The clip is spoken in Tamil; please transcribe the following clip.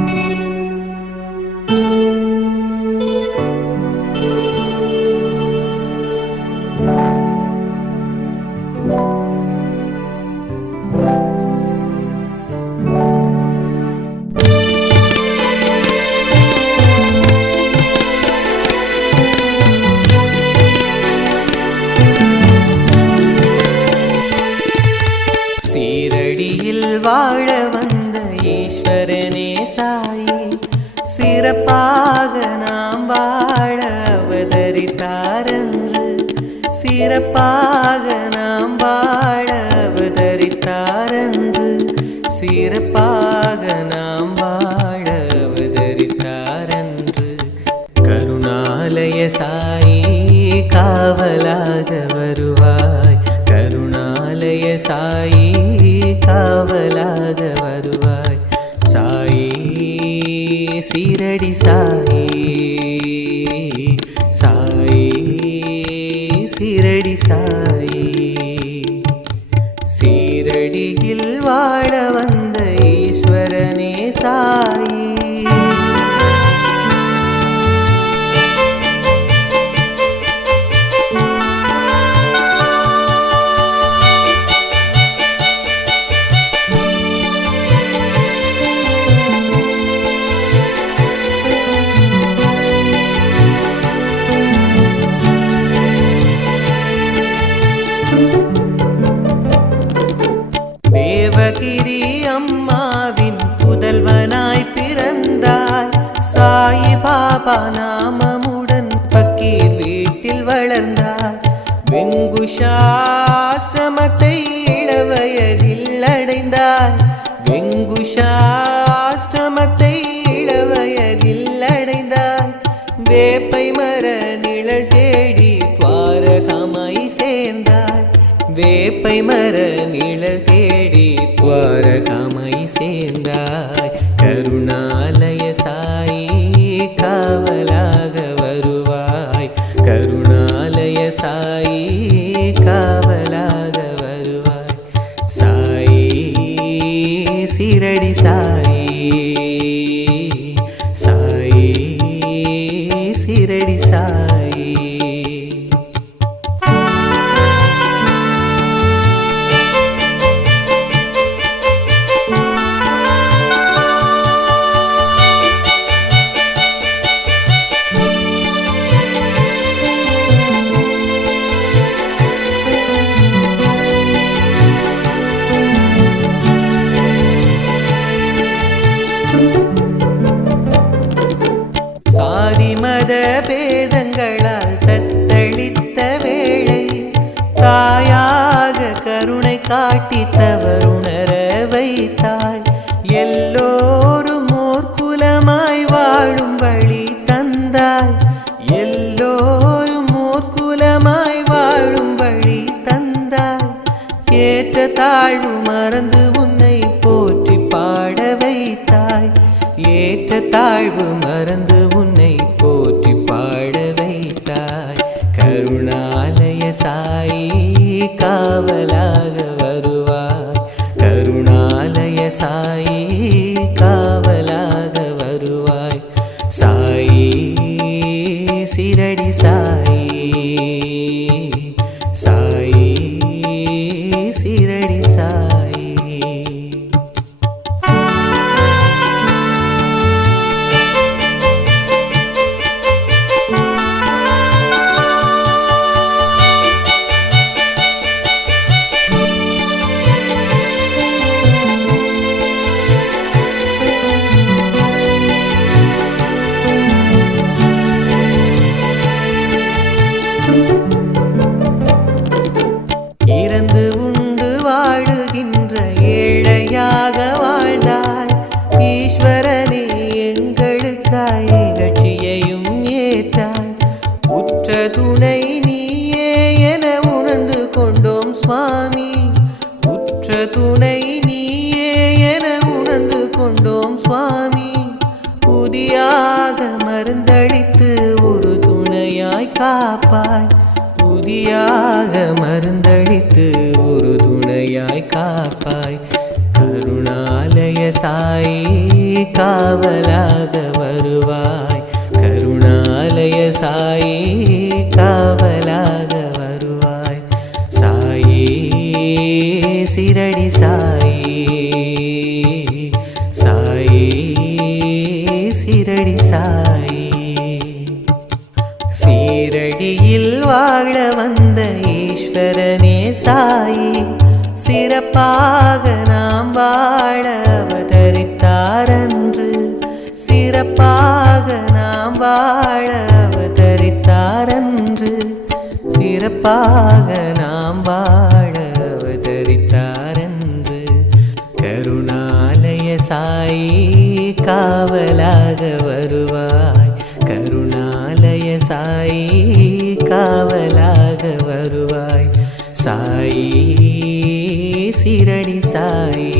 சீரடியில் காவலாக வருவாய். சாயி சீரடி சாயி. சாயி சீரடி சாயி. சீரடியில் வாழ வந்த ஈஸ்வரனே சாயி. வேப்பை மர நிழல் தேடி துவாரகமை சேர்ந்தாய். கருணாலய சாயி காவலாக வருவாய். கருணாலய சாயி காவலாக வருவாய். சாயி சிரடி சாயி. மத பேதங்களால் தத்தளித்த வேளை தாயாக கருணை காட்டி தவறுணர வைத்தாய். எல்லோரும் ஓர் குலமாய் வாழும் வழி தந்தாய். எல்லோரும் ஓர் குலமாய் வாழும் வழி தந்தாய். ஏற்ற தாழ்வு மறந்து உன்னை போற்றி பாட வைத்தாய். ஏற்ற தாழ்வு மறந்து உன் சாயி காவலாக வருவாய் கருணாலய சாயி காவலாக வருவாய். சாயி சிரடி சாயி சாயி. உன்னை நீயே என உணர்ந்து கொண்டோம் சுவாமி. உற்ற துணை நீயே என உணர்ந்து கொண்டோம் சுவாமி. புதியாக மருந்தடித்து ஒரு துணையாய் காப்பாய். புதியாக மருந்தடித்து ஒரு துணையாய் காப்பாய். கருணாலய சாயி காவலாக வருவாய். கருணாலய சாயி காவலாக வருவாய். சாயி சிரடி சாயி. சாயி சிரடி சாயி. சீரடியில் வாழ வந்த ஈஸ்வரனே சாயி. அவதரித்தாரன்று சிறப்பாக நாம் வாழ அவதரித்தாரன்று. கருணாலய சாயி காவலாக வருவாய். கருணாலய சாயி காவலாக வருவாய். சாயி சிரடி சாயி